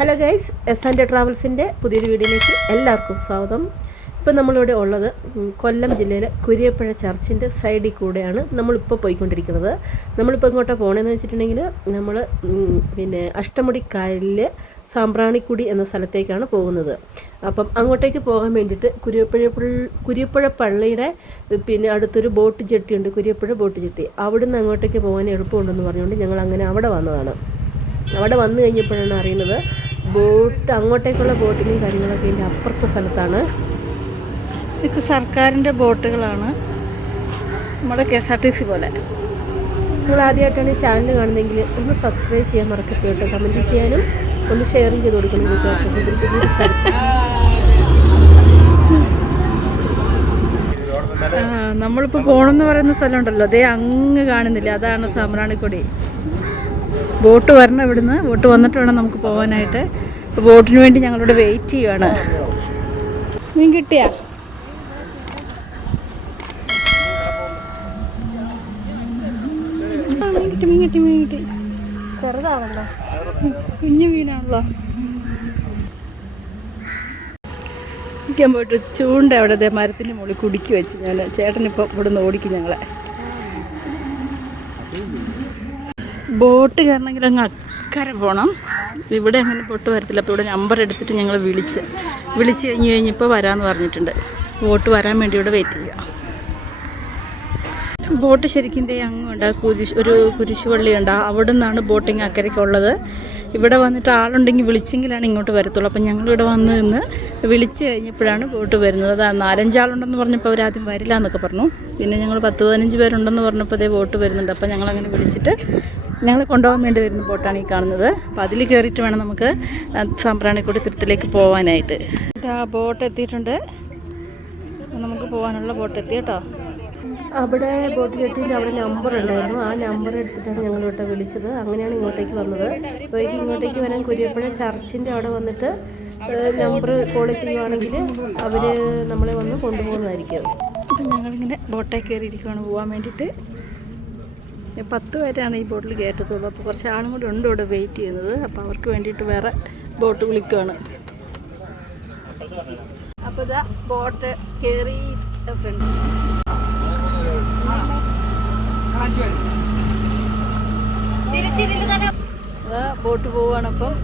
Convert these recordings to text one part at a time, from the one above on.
Hello guys S and ട്രാവൽസിന്റെ പുതിയൊരു വീഡിയോയിലേക്ക് എല്ലാവർക്കും സ്വാഗതം. ഇപ്പം നമ്മളിവിടെ ഉള്ളത് കൊല്ലം ജില്ലയിലെ കുരിയപ്പുഴ ചർച്ചിന്റെ സൈഡിൽ കൂടെയാണ് നമ്മളിപ്പോൾ പോയിക്കൊണ്ടിരിക്കുന്നത്. നമ്മളിപ്പോൾ ഇങ്ങോട്ടാണ് പോകണമെന്ന് വെച്ചിട്ടുണ്ടെങ്കിൽ നമ്മൾ പിന്നെ അഷ്ടമുടി കായലിൽ സാമ്പ്രാണിക്കുടി എന്ന സ്ഥലത്തേക്കാണ് പോകുന്നത്. അപ്പം അങ്ങോട്ടേക്ക് പോകാൻ വേണ്ടിയിട്ട് കുരിയപ്പുഴ കുരിയപ്പുഴ പള്ളിയുടെ പിന്നെ അടുത്തൊരു ബോട്ട് ജെട്ടിയുണ്ട് കുരിയപ്പുഴ ബോട്ട് ജെട്ടി. അവിടുന്ന് അങ്ങോട്ടേക്ക് പോകാൻ എളുപ്പമുണ്ടെന്ന് പറഞ്ഞുകൊണ്ട് ഞങ്ങൾ അങ്ങനെ അവിടെ വന്നതാണ്. അവിടെ വന്നു കഴിഞ്ഞപ്പോഴാണ് അറിയുന്നത് ബോട്ട് അങ്ങോട്ടേക്കുള്ള ബോട്ടിങ്ങും കാര്യങ്ങളൊക്കെ ഇതിന്റെ അപ്പുറത്തെ സ്ഥലത്താണ്. ഇതൊക്കെ സർക്കാരിന്റെ ബോട്ടുകളാണ്. നമ്മുടെ K S R T C പോലെ. നിങ്ങൾ ആദ്യമായിട്ടാണ് ഈ ചാനൽ കാണുന്നതെങ്കിൽ ഒന്ന് സബ്സ്ക്രൈബ് ചെയ്യാൻ മറക്കരുത് കേട്ടോ. കമന്റ് ചെയ്യാനും ഒന്ന് ഷെയറും ചെയ്ത് കൊടുക്കണം കൂട്ടുകാർക്ക്. പുതിയ പുതിയൊരു സ്ഥലം ആ, നമ്മളിപ്പോൾ പോകണമെന്ന് പറയുന്ന സ്ഥലമുണ്ടല്ലോ അതേ അങ്ങ് കാണുന്നില്ല? അതാണ് സാമ്രാണിക്കൊടി ബോട്ട് വരണം ഇവിടുന്ന്. ബോട്ട് വന്നിട്ട് വേണം നമുക്ക് പോകാനായിട്ട് അപ്പോൾ ബോട്ടിന് വേണ്ടി ഞങ്ങളിവിടെ വെയിറ്റ് ചെയ്യുവാണ്. മീൻ കിട്ടിയാ? മീൻ കിട്ടി മീൻ കിട്ടി മീൻ കിട്ടി. ചെറുതാണല്ലോ. കുഞ്ഞു മീനാണല്ലോ. കുടിക്കാൻ പോയിട്ട് ചൂണ്ട അവിടെ മരത്തിന്റെ മുകളിൽ കുടുക്കി വെച്ച് ഞാൻ ചേട്ടനിപ്പോൾ ഇവിടെ നിന്ന് ഓടിക്കും ഞങ്ങളെ. ബോട്ട് കയറണമെങ്കിൽ അങ്ങ് അക്കരെ പോകണം ഇവിടെ അങ്ങനെ ബോട്ട് വരത്തില്ല. അപ്പോൾ ഇവിടെ നമ്പർ എടുത്തിട്ട് ഞങ്ങൾ വിളിച്ച് വിളിച്ച് കഴിഞ്ഞ് കഴിഞ്ഞപ്പോൾ വരാമെന്ന് പറഞ്ഞിട്ടുണ്ട്. ബോട്ട് വരാൻ വേണ്ടി ഇവിടെ വെയിറ്റ് ചെയ്യുക ബോട്ട് ശരിക്കും അങ്ങുണ്ട് കുരിശ് ഒരു കുരിശുപള്ളിയുണ്ട് അവിടെ നിന്നാണ് ബോട്ടിങ് അക്കരയ്ക്കുള്ളത് ഇവിടെ വന്നിട്ട് ആളുണ്ടെങ്കിൽ വിളിച്ചെങ്കിലാണ് ഇങ്ങോട്ട് വരത്തുള്ളൂ. അപ്പം ഞങ്ങളിവിടെ വന്ന് നിന്ന് വിളിച്ച് കഴിഞ്ഞപ്പോഴാണ് പോയിട്ട് വരുന്നത്. അത് നാലഞ്ചാളുണ്ടെന്ന് പറഞ്ഞപ്പോൾ അവരാദ്യം വരില്ല എന്നൊക്കെ പറഞ്ഞു. പിന്നെ ഞങ്ങൾ പത്ത് പതിനഞ്ച് പേരുണ്ടെന്ന് പറഞ്ഞപ്പോൾ അതേ ബോട്ട് വരുന്നുണ്ട്. അപ്പം ഞങ്ങളങ്ങനെ വിളിച്ചിട്ട് ഞങ്ങൾ കൊണ്ടുപോകാൻ വേണ്ടി വരുന്ന ബോട്ടാണ് ഈ കാണുന്നത്. അപ്പോൾ അതിൽ കയറിയിട്ട് വേണം നമുക്ക് സാമ്പ്രാണിക്കൂടി തിരുത്തിലേക്ക് പോകാനായിട്ട്. ആ ബോട്ട് എത്തിയിട്ടുണ്ട്. നമുക്ക് പോകാനുള്ള ബോട്ട് എത്തി കേട്ടോ. അവിടെ ബോട്ട് ജെട്ടിയിൽ അവിടെ നമ്പർ ഉണ്ടായിരുന്നു. ആ നമ്പർ എടുത്തിട്ടാണ് ഞങ്ങൾ ഇവിടെ വിളിച്ചത്. അങ്ങനെയാണ് ഇങ്ങോട്ടേക്ക് വന്നത്. വൈകി ഇങ്ങോട്ടേക്ക് വരാൻ കുരിയപ്പുഴ ചർച്ചിന്റെ അവിടെ വന്നിട്ട് നമ്പർ കോൾ ചെയ്യുവാണെങ്കിൽ അവർ നമ്മളെ വന്ന് കൊണ്ടുപോകുന്നതായിരിക്കും. അപ്പം ഞങ്ങളിങ്ങനെ ബോട്ടിൽ കയറിയിരിക്കുകയാണ് പോകാൻ വേണ്ടിയിട്ട്. പത്ത് പേരാണ് ഈ ബോട്ടിൽ കയറ്റത്തുള്ളൂ. അപ്പോൾ കുറച്ച് ആളും കൂടി ഉണ്ട് ഇവിടെ വെയിറ്റ് ചെയ്യുന്നത്. അപ്പോൾ അവർക്ക് വേണ്ടിയിട്ട് വേറെ ബോട്ട് വിളിക്കുകയാണ് അപ്പോൾ ഇതാ ബോട്ട് കയറി ഫ്രണ്ട്. ബോട്ട് പോവാണ് അപ്പം.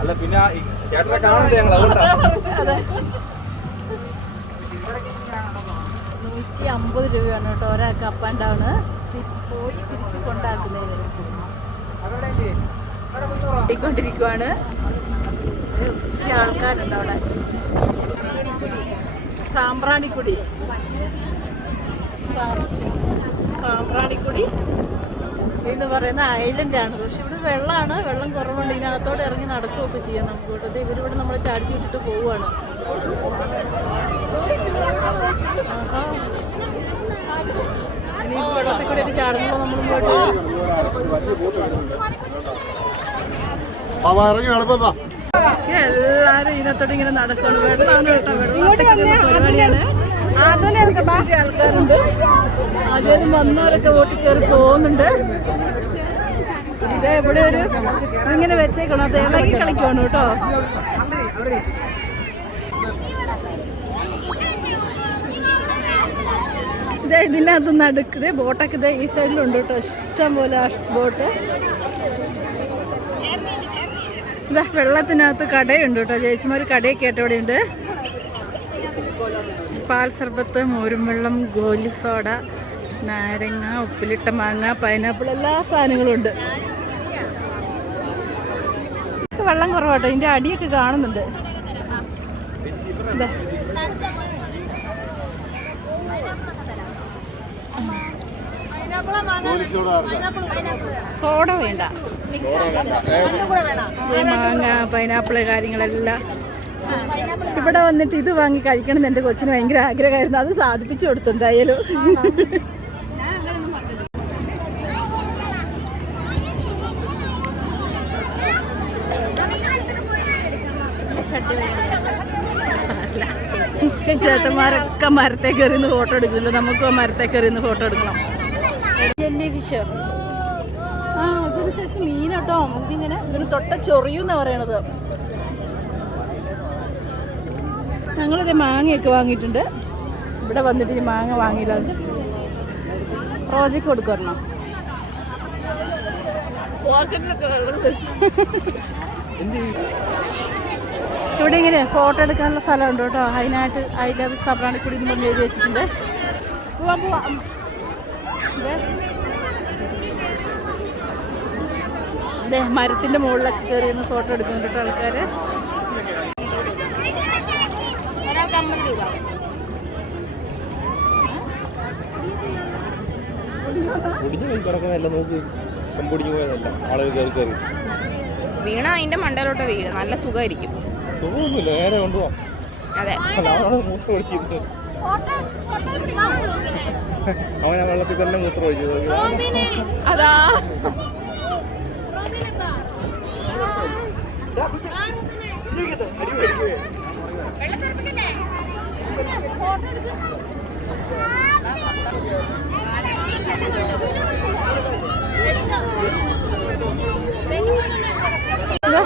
അല്ല പിന്നെ ഈ ചേട്ടനെ കാണണ്ടേ ഞങ്ങൾ അതുകൊണ്ടാ. നൂറ്റി അമ്പത് രൂപയാണ് കേട്ടോ ഒരാൾക്ക് അപ്പ് ആൻഡ് ഡൗണ് പോയി തിരിച്ച് കൊണ്ടാക്കുന്നതിന് ഒത്തിരി ആൾക്കാരുണ്ട് അവിടെ. സാമ്പ്രാണിക്കുടി. സാമ്പ്രാണിക്കുടി എന്ന് പറയുന്ന ആണ്. പക്ഷെ ഇവിടെ വെള്ളമാണ്. വെള്ളം കുറവുണ്ട്. ഇതിനകത്തോടെ ഇറങ്ങി നടക്കുകയൊക്കെ ചെയ്യാം നമുക്ക്. ഇവിടെ ഇവരിവിടെ നമ്മളെ ചാടിച്ചു വിട്ടിട്ട് പോവുകയാണ്. വെള്ളത്തിൽ കൂടി ഒക്കെ ചാടുമ്പോൾ നമ്മൾ പോയിട്ട് എല്ലാരും ഇതിനകത്തോട്ട് ഇങ്ങനെ നടക്കണം വെള്ളമാണ് കേട്ടോ ഒത്തിരി ആൾക്കാരുണ്ട്. അതിന് വന്നവരൊക്കെ വോട്ടിൽ കയറി പോകുന്നുണ്ട്. ഇത് ഇവിടെ ഒരു ഇങ്ങനെ വെച്ചേക്കണം? അത് ഇളകി കളിക്കണം കേട്ടോ? ഇതേ ഇതിനകത്ത് നടുക്ക് ബോട്ടൊക്കെ ഇതേ ഈ സൈഡിലുണ്ട് കേട്ടോ. ഇഷ്ടം പോലെ ബോട്ട്. ഇതാ വെള്ളത്തിനകത്ത് കടയുണ്ട് കേട്ടോ. ചേച്ചിമാർ കടയൊക്കെ ആയിട്ട് ഇവിടെ ഉണ്ട് പാൽ സർബത്ത് മോരും വെള്ളം ഗോലി സോഡ നാരങ്ങ ഉപ്പിലിട്ട മാങ്ങ പൈനാപ്പിൾ എല്ലാ സാധനങ്ങളും ഉണ്ട്. വെള്ളം കുറവാട്ടോ. ഇതിന്റെ അടിയൊക്കെ കാണുന്നുണ്ട്. സോഡ വേണ്ട. മാങ്ങ പൈനാപ്പിൾ കാര്യങ്ങളെല്ലാം. ഇവിടെ വന്നിട്ട് ഇത് വാങ്ങി കഴിക്കണം എന്റെ കൊച്ചിന് ഭയങ്കര ആഗ്രഹമായിരുന്നു. അത് സാധിപ്പിച്ചു കൊടുത്തു എന്തായാലും. ചേട്ടന്മാരൊക്കെ മരത്തേക്കറിന്ന് ഫോട്ടോ എടുക്കുന്നുണ്ട് നമുക്കും മരത്തേക്കറിന്ന് ഫോട്ടോ എടുക്കണം. ജെല്ലി ഫിഷ് ആ അതൊരു സൈസ് മീനട്ടോ ഇങ്ങനെ ഇതിന് തൊട്ട ചൊറിയൂന്നാ പറയണത്. ഞങ്ങളിത് മാങ്ങയൊക്കെ വാങ്ങിയിട്ടുണ്ട്. ഇവിടെ വന്നിട്ട് ഇനി മാങ്ങ വാങ്ങിയില്ലാണ്ട് റോജയ്ക്ക് കൊടുക്കണം ഇവിടെ ഇങ്ങനെ ഫോട്ടോ എടുക്കാനുള്ള സ്ഥലമുണ്ട് കേട്ടോ. അതിനായിട്ട് ഐ ലവ് സബ്രാണിക്കുടി പറഞ്ഞ് എഴുതി വെച്ചിട്ടുണ്ട്. പോവാം പോവാം. ദേ. ദേ മരത്തിന്റെ മുകളിലൊക്കെ കയറി ഒന്ന് ഫോട്ടോ എടുക്കുന്നുണ്ട് കേട്ടോ ആൾക്കാര്. ആളുകൾ കയറി കയറി. വീണ അതിന്റെ മണ്ടയിലോട്ട് വീട് നല്ല സുഖമായിരിക്കും. സുഖമൊന്നുമില്ല. നേരെ കൊണ്ടുപോവാം. അതെ. മൂത്രം ഒഴിക്കുന്നത്. വെള്ളത്തിൽ തന്നെ മൂത്രം ഒഴിച്ചു അതാ.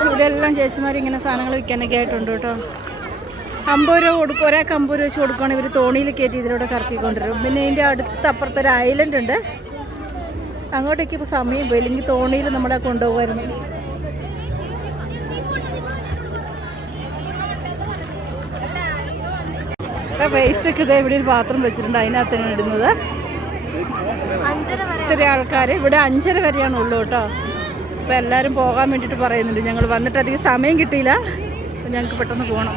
ഇവിടെ എല്ലാം ചേച്ചിമാർ ഇങ്ങനെ സാധനങ്ങൾ വിൽക്കാനൊക്കെ ആയിട്ടുണ്ട് കേട്ടോ. അമ്പത് രൂപ കൊടുക്കും ഒരാൾക്ക് അമ്പത് രൂപ വെച്ച് കൊടുക്കുകയാണെങ്കിൽ ഇവർ തോണിയിൽ കയറ്റി ഇതിലൂടെ കറക്കിക്കൊണ്ടിരും. പിന്നെ ഇതിന്റെ അടുത്ത് അപ്പുറത്തൊരു ഐലൻഡ് ഉണ്ട്. അങ്ങോട്ടേക്ക് ഇപ്പോൾ സമയം പോയി. ഇല്ലെങ്കിൽ തോണിയിൽ നമ്മളെ കൊണ്ടുപോകുമായിരുന്നു വേസ്റ്റ് ഒക്കെ ഇതേ ഇവിടെ ഒരു പാത്രം വെച്ചിട്ടുണ്ട്. അതിനകത്താണ് ഇടുന്നത്. ഒത്തിരി ആൾക്കാർ ഇവിടെ അഞ്ചര വരെയാണ് ഉള്ളൂ കേട്ടോ. അപ്പോൾ എല്ലാവരും പോകാൻ വേണ്ടിയിട്ട് പറയുന്നുണ്ട്. ഞങ്ങൾ വന്നിട്ട് അധികം സമയം കിട്ടിയില്ല. ഞങ്ങൾക്ക് പെട്ടെന്ന് പോകണം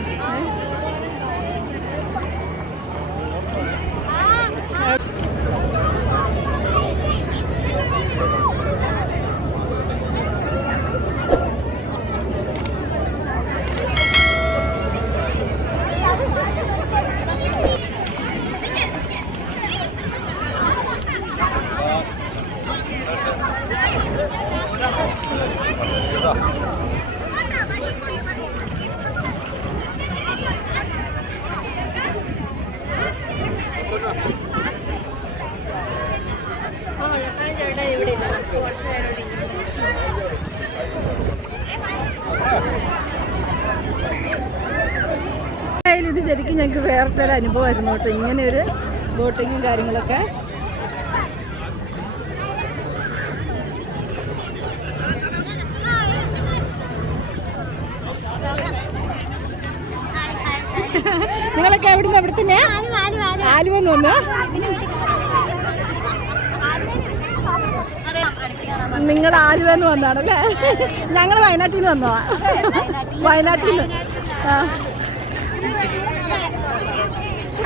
വേറിട്ടൊരു അനുഭവമായിരുന്നു കേട്ടോ. ഇങ്ങനെ ഒരു ബോട്ടിങ്ങും കാര്യങ്ങളൊക്കെ. നിങ്ങളൊക്കെ എവിടുന്ന്? എവിടെ തന്നെ ആലുവന്ന് വന്നു? നിങ്ങൾ ആലുവെന്ന് വന്നാണല്ലേ ഞങ്ങൾ വയനാട്ടിൽ നിന്ന് വന്നതാ. വയനാട്ടിൽ നിന്ന് ആ.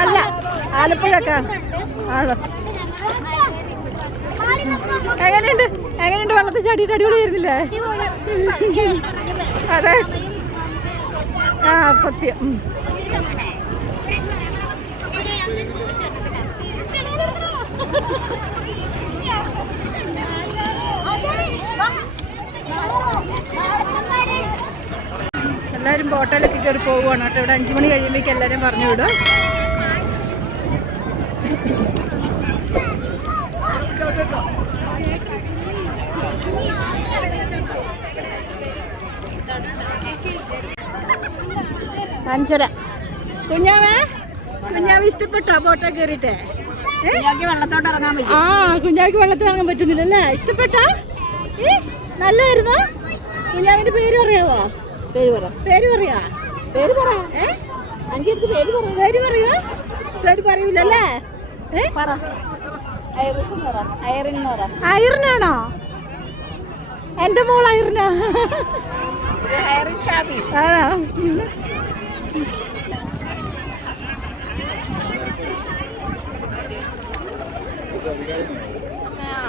അല്ല ആലപ്പുഴക്കാ. എങ്ങനെയുണ്ട്? എങ്ങനെയുണ്ട് വെള്ളത്തിൽ ചാടിയിട്ട് അടിപൊളിയായിരുന്നില്ലേ അതെ. ആ സത്യം. ഉം. എല്ലാവരും ബോട്ടിലൊക്കെ കയറി പോവുകയാണ്. കേട്ടോ ഇവിടെ അഞ്ചു മണി കഴിയുമ്പോഴേക്കും എല്ലാവരും പറഞ്ഞു വിടും. അഞ്ചര. കുഞ്ഞാവേ കുഞ്ഞാവ് ഇഷ്ടപ്പെട്ടോ ബോട്ടെ കയറിയിട്ട്? വെള്ളത്തോട്ട് ഇറങ്ങാൻ പറ്റും. ആ കുഞ്ഞാവിക്ക് വെള്ളത്തിൽ ഇറങ്ങാൻ പറ്റുന്നില്ലല്ലേ? ഇഷ്ടപ്പെട്ടാ? ഏ നല്ലായിരുന്നോ കുഞ്ഞാവിന്റെ പേര് പറയാവോ? പേര് പറ പേര് പറയാ പേര് പറ ഏ അഞ്ചെടുത്ത് പേര് പറ പേര് പറയോ പേര് പറയൂലല്ലേ പറ അയറിനാണോ എന്റെ മോൾ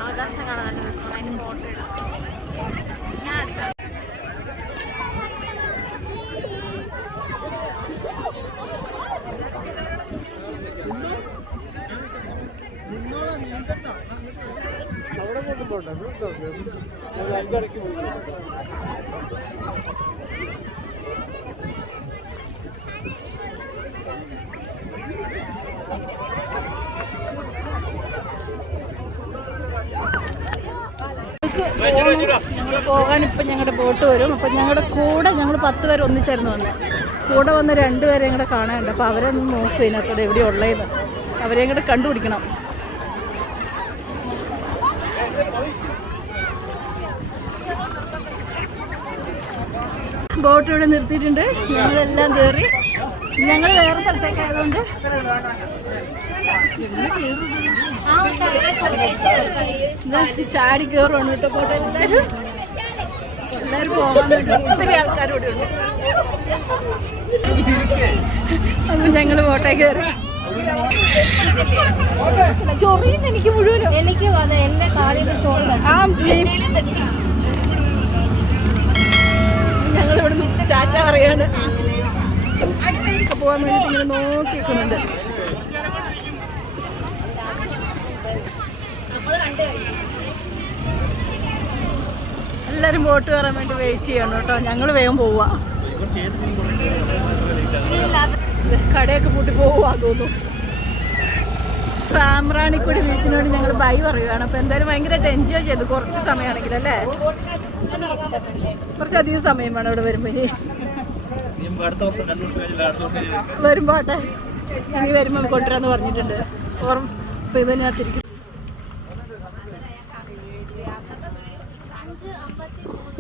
ആകാശം കാണാൻ ഫോട്ടോ ഇടാം ഞാൻ എടുക്കാം അവിടെ പോകുന്നുണ്ടോ അഞ്ചടയ്ക്ക് പോകുന്നു ഞങ്ങൾ ഞങ്ങളുടെ ബോട്ട് വരും. അപ്പം ഞങ്ങളുടെ കൂടെ ഞങ്ങൾ പത്ത് പേര് ഒന്നിച്ചായിരുന്നു വന്നത് കൂടെ വന്ന് രണ്ടുപേരെ ഞങ്ങളുടെ കാണാനുണ്ട്. അപ്പോൾ അവരെ ഒന്ന് നോക്കും ഇതിനകത്തോടെ എവിടെ അവരെ കൂടെ കണ്ടുപിടിക്കണം. ബോട്ട് ഇവിടെ നിർത്തിയിട്ടുണ്ട്. ഞങ്ങളെല്ലാം കയറി ഞങ്ങൾ വേറെ സ്ഥലത്തേക്ക് ആയതുകൊണ്ട് ചാടി കയറുവാണ് കേട്ടോ ബോട്ട്. എല്ലാവരും എല്ലാവരും പോകാൻ വേണ്ടി ഒത്തിരി ആൾക്കാരോടുണ്ട് ഉണ്ട്. അപ്പൊ ഞങ്ങൾ ബോട്ടേ കയറി ചൊറിയുന്നു എനിക്ക് മുഴുവനും. എനിക്ക് എന്റെ കാലിന്റെ ചോറ്. ആ പറയാണ് പോകാൻ നിൽക്കുന്നുണ്ട് എല്ലാരും ബോട്ട് കയറാൻ വേണ്ടി വെയിറ്റ് ചെയ്യണം കേട്ടോ. ഞങ്ങൾ വേഗം പോവാ. കടയൊക്കെ പൂട്ടി പോവാ തോന്നുന്നു. സാമ്രാണിക്കുടി ബീച്ചിനോട് ഞങ്ങൾ ബൈ പറയുകയാണ് അപ്പൊ എന്തായാലും ഭയങ്കരമായിട്ട് എൻജോയ് ചെയ്തു. കുറച്ച് സമയമാണെങ്കിൽ അല്ലേ കുറച്ചധികം സമയം വേണം ഇവിടെ വരുമ്പോ ഇനി. വരുമ്പോട്ടെ ഇനി വരുമ്പോ. കൊണ്ടുവരാന്ന് പറഞ്ഞിട്ടുണ്ട്. ഓർമ്മ ഇതിനകത്തിരിക്കും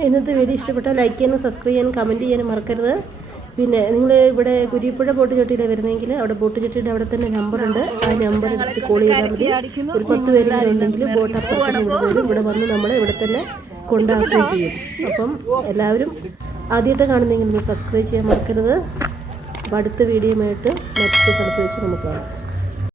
ഇന്നത്തെ വീഡിയോ ഇഷ്ടപ്പെട്ടാൽ ലൈക്ക് ചെയ്യാനും സബ്സ്ക്രൈബ് ചെയ്യാനും കമന്റ് ചെയ്യാനും മറക്കരുത്. പിന്നെ നിങ്ങൾ ഇവിടെ കുരിപ്പുഴ ബോട്ട് ചട്ടിയിലാണ് വരുന്നെങ്കിൽ അവിടെ ബോട്ട് ചട്ടിയുടെ അവിടെ തന്നെ നമ്പറുണ്ട് ആ നമ്പർ എടുത്ത് കോൾ ചെയ്താൽ മതി. ഒരു പത്ത് പേരെങ്കിലും ഉണ്ടെങ്കിൽ ബോട്ട് അപ്പുറത്ത് ഇവിടെ വരും ഇവിടെ വന്ന് നമ്മളെ ഇവിടെ തന്നെ കൊണ്ടാക്കുകയും ചെയ്യും. അപ്പം എല്ലാവരും ആദ്യമായിട്ട് കാണുന്നെങ്കിൽ സബ്സ്ക്രൈബ് ചെയ്യാൻ മറക്കരുത്. അപ്പോൾ അടുത്ത വീഡിയോയുമായിട്ട് മറ്റൊരു സ്ഥലത്ത് വെച്ച് നമുക്ക് കാണാം.